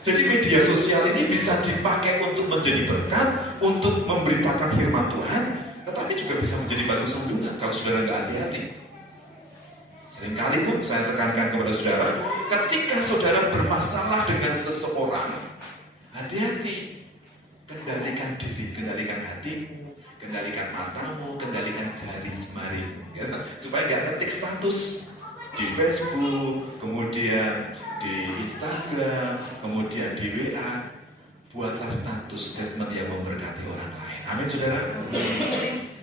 Jadi media sosial ini bisa dipakai untuk menjadi berkat, untuk memberitakan firman Tuhan, tetapi juga bisa menjadi batu sandungan kalau saudara nggak hati-hati. Seringkali pun saya tekankan kepada saudara, ketika saudara bermasalah dengan seseorang, hati-hati, kendalikan diri, kendalikan hatimu, kendalikan matamu, kendalikan jari jemarimu, ya, supaya nggak ketik status di Facebook, kemudian di Instagram, kemudian di WA. Buatlah status statement yang memberkati orang lain. Amin, saudara.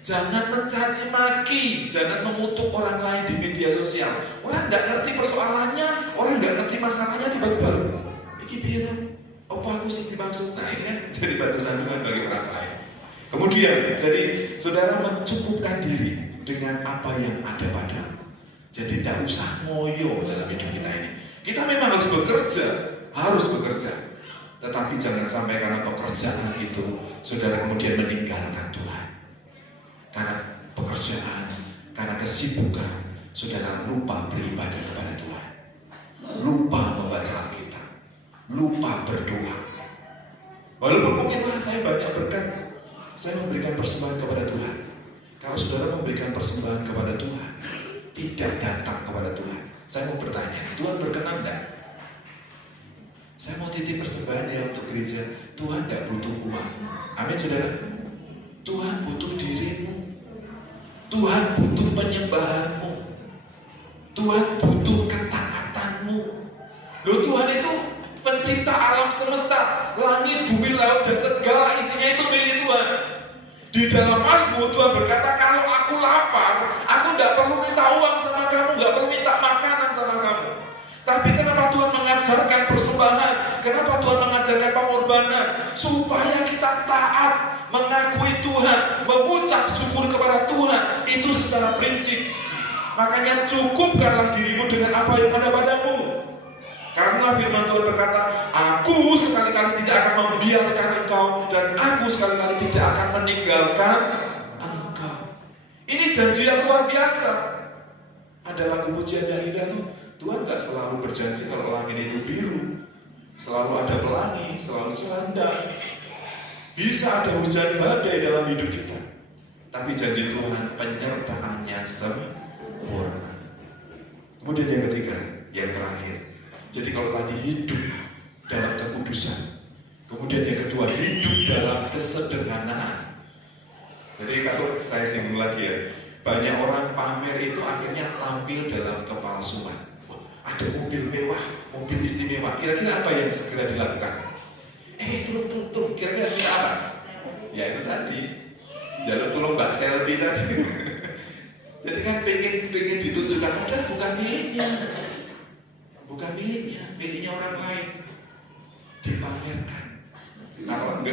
Jangan mencaci maki, jangan mengutuk orang lain di media sosial. Orang nggak ngerti persoalannya, orang nggak ngerti masalahnya, tiba-tiba iki piye to? Apa aku sih dimaksud? Nah, ini kan jadi batu sandungan bagi orang lain. Kemudian, jadi saudara mencukupkan diri dengan apa yang ada padamu. Jadi tidak usah ngoyo dalam hidup kita ini. Kita memang harus bekerja. Tetapi jangan sampai karena pekerjaan itu saudara kemudian meninggalkan Tuhan. Karena pekerjaan, karena kesibukan, saudara lupa beribadah kepada Tuhan. Lupa membaca Alkitab, lupa berdoa. Walaupun mungkin saya banyak berkat, saya memberikan persembahan kepada Tuhan. Kalau saudara memberikan persembahan kepada Tuhan, tidak datang kepada Tuhan, saya mau bertanya, Tuhan berkenan enggak? Saya mau titip persembahan ya untuk gereja. Tuhan tidak butuh uang. Amin, saudara. Tuhan butuh dirimu. Tuhan butuh penyembahanmu. Tuhan butuh ketaatanmu. Loh, Tuhan itu pencipta alam semesta, langit, bumi, laut, dan segala isinya itu milik Tuhan. Di dalam Mazmur Tuhan berkata, kalau aku lapar, aku tidak perlu minta uang sama kamu, tidak perlu minta makanan sama kamu. Tapi kenapa Tuhan mengajarkan persembahan? Kenapa Tuhan mengajarkan pengorbanan? Supaya kita taat, mengakui Tuhan, mengucap syukur kepada Tuhan. Itu secara prinsip. Makanya cukupkanlah dirimu dengan apa yang ada padamu. Karena firman Tuhan berkata, aku sekali-kali tidak akan membiarkan engkau, dan aku sekali-kali tidak akan meninggalkan engkau. Ini janji yang luar biasa. Ada lagu pujian yang indah tuh. Tuhan gak selalu berjanji kalau langit itu biru, selalu ada pelangi, selalu selanda. Bisa ada hujan badai dalam hidup kita, tapi janji Tuhan penyertaannya sempurna. Kemudian yang ketiga, yang terakhir. Jadi kalau tadi hidup dalam kekudusan, kemudian yang kedua hidup dalam kesederhanaan. Jadi kalau saya singgung lagi ya, banyak orang pamer itu akhirnya tampil dalam kepalsuan. Ada mobil mewah, mobil istimewa. Kira-kira apa yang segera dilakukan? Tolong, kira-kira kita apa? Ya itu tadi. Jangan tolong Mbak selfie tadi. Jadi kan pengen ditunjukkan, padahal bukan miliknya. Bukan miliknya, miliknya orang lain. Dipamerkan. Kalau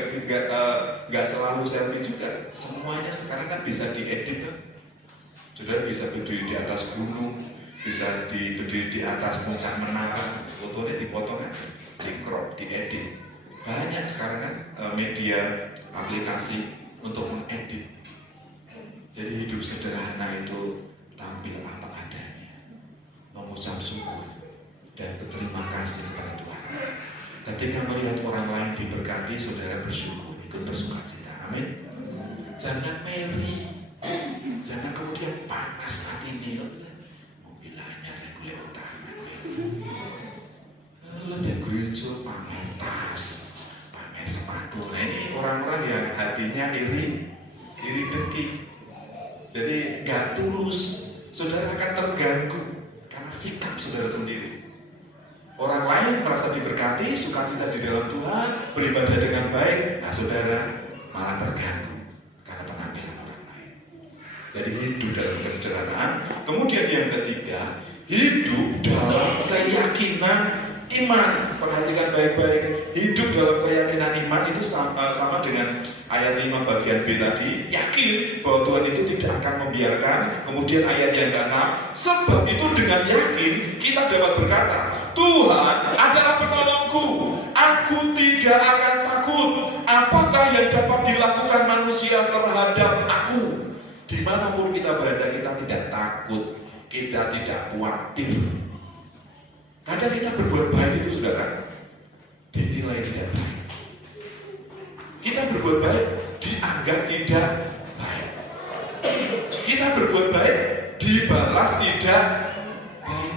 nggak selalu selfie juga. Semuanya sekarang kan bisa diedit. Saudara bisa berdiri di atas gunung, bisa berdiri di atas puncak menara, fotonya dipotong aja, di crop, diedit. Banyak sekarang kan media aplikasi untuk mengedit. Jadi hidup sederhana itu tampil apa adanya, mengucap syukur dan berterima kasih kepada Tuhan. Ketika melihat orang lain diberkati, saudara bersyukur, ikut bersukacita. Amin. Jangan meri, jangan kemudian panas hati ini. Lalu di gereja pamer tas, pamer sepatu. Nah ini orang-orang yang hatinya iri dengki. Jadi gak tulus. Saudara akan terganggu karena sikap saudara sendiri. Orang lain merasa diberkati, sukacita di dalam Tuhan, beribadah dengan baik. Nah saudara malah terganggu karena penampilan orang lain. Jadi hidup dalam kesederhanaan. Kemudian yang ketiga, hidup dalam keyakinan iman. Perhatikan baik-baik. Hidup dalam keyakinan iman itu sama dengan ayat 5 bagian B tadi. Yakin bahwa Tuhan itu tidak akan membiarkan. Kemudian ayat yang ke-6, sebab itu dengan yakin kita dapat berkata, Tuhan adalah penolongku, aku tidak akan takut. Apakah yang dapat dilakukan manusia terhadap aku? Dimanapun kita berada, kita tidak takut, kita tidak khawatir. Kadang kita berbuat baik itu saudara, dinilai berbuat baik dianggap tidak baik. Kita berbuat baik dibalas tidak baik.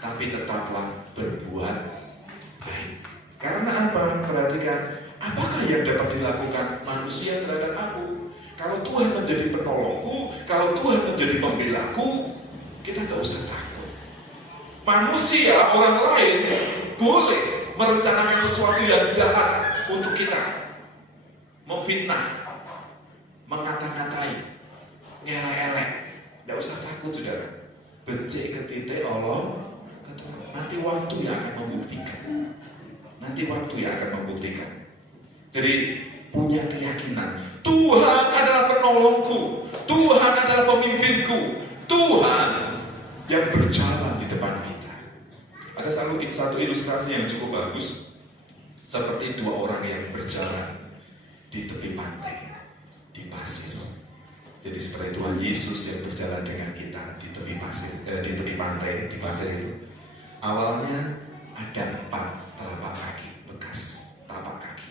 Tapi tetaplah berbuat baik. Karena apa? Perhatikan, apakah yang dapat dilakukan manusia terhadap aku? Kalau Tuhan menjadi penolongku, kalau Tuhan menjadi pembelaku, kita gak usah takut. Manusia, orang lain boleh merencanakan sesuatu yang jahat untuk kita, memfitnah, mengata-ngatai, ngelek-elek. Gak usah takut, saudara. Becik ke titik Allah, nanti waktu yang akan membuktikan. Nanti waktu yang akan membuktikan. Jadi punya keyakinan, Tuhan adalah penolongku, Tuhan adalah pemimpinku, Tuhan yang berjalan di depan kita. Ada satu ilustrasi yang cukup bagus, seperti dua orang yang berjalan di tepi pantai, di pasir. Jadi seperti Tuhan Yesus yang berjalan dengan kita di tepi pasir, di tepi pantai, di pasir itu. Awalnya ada 4 telapak kaki, bekas telapak kaki.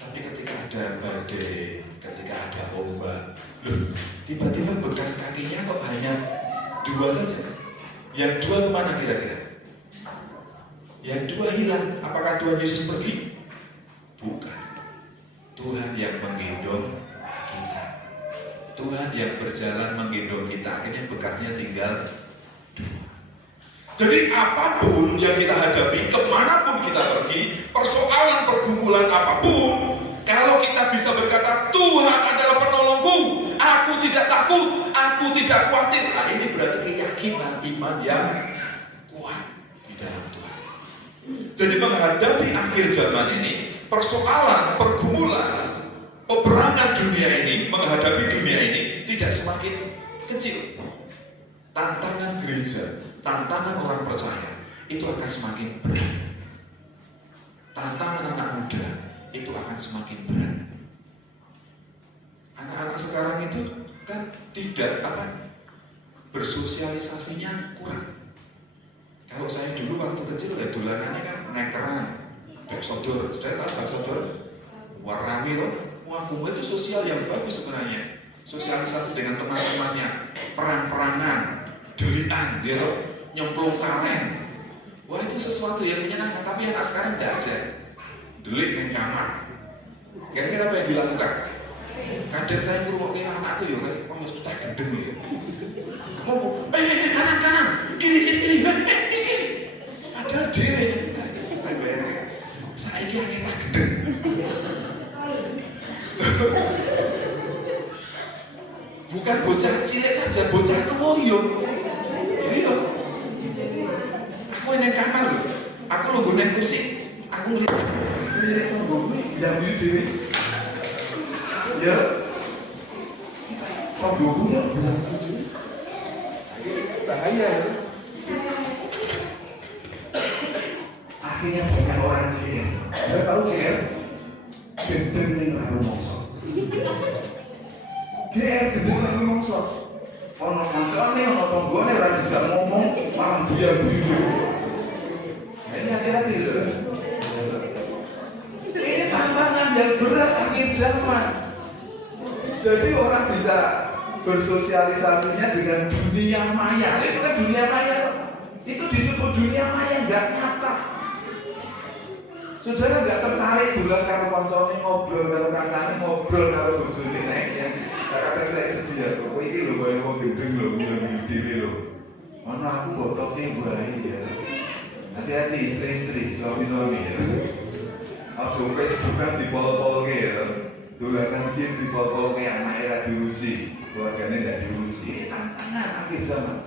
Tapi ketika ada badai, ketika ada ombak, tiba-tiba bekas kakinya kok hanya 2 saja. Yang 2 kemana kira-kira? Yang 2 hilang. Apakah Tuhan Yesus pergi? Bukan. Tuhan yang menggendong kita. Tuhan yang berjalan menggendong kita. Akhirnya bekasnya tinggal 2. Jadi apapun yang kita hadapi, kemanapun kita pergi, persoalan pergumulan apapun, kalau kita bisa berkata, Tuhan adalah penolongku, aku tidak takut, aku tidak khawatir. Nah, ini berarti keyakinan iman yang kuat di dalam Tuhan. Jadi menghadapi akhir zaman ini, persoalan, pergumulan, peperangan dunia ini, menghadapi dunia ini tidak semakin kecil. Tantangan gereja, tantangan orang percaya itu akan semakin berat. Tantangan anak muda itu akan semakin berat. Anak-anak sekarang itu kan tidak bersosialisasinya kurang. Kalau saya dulu waktu kecil ya dolanannya kan nekeran, baksodor. Sudah tahu baksodor? Warnami loh. Wah, itu sosial yang bagus sebenarnya. Sosialisasi dengan teman-temannya, perang-perangan, delian, gitu, nyemplung kalen. Wah, itu sesuatu yang menyenangkan. Tapi anak sekarang tidak ada. Delik di kamar. Kira-kira apa yang dilakukan? Kadang saya ngurung anakku ya, kayak harus pecah gendeng ya. Ngomong, kanan, kiri, padahal dia saya kira pecah gendeng. Bukan bocah cilik saja, bocah tuwoyo. Iya. Aku neng kamar loh. Aku lungguh neng kursi. Aku ngeliat tonggoku yang diri. Ya. Tonggoku ya bilang diri. Bahaya. Akhirnya banyak orang GR. Anda tahu GR? Gendeng ning ra rumangsa. GR gendeng ning rumangsa. Ono kancane, ono tonggone ora bisa ngomong, malah guyu-guyu. Ini hati-hati loh. Ini tantangan yang berat akhir zaman. Jadi orang bisa bersosialisasinya dengan dunia maya. Itu kan dunia maya. Itu disebut dunia maya, nggak nyata. Saudara nggak tertarik dolan karo kancane, ngobrol karo kancane, ngobrol karo bojone nek ya. Kakak-kakak sedih ya, kok iki lho koyo wong gendeng lho, ngene dhewe lho. Ono aku botoke bae ya. Hati-hati istri-istri, suami-suami ya. Aduh Facebookan dipol-polke ya. Dolanan game dipol-polke anake ra diurusi, keluargane ndak diurusi. Ini tantangan akhir zaman.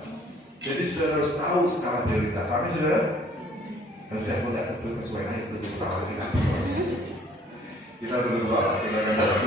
Jadi saudara harus tahu skala prioritas. Tapi saudara harus tidak betul kesuaian itu kalau kita berdoa kita akan dapat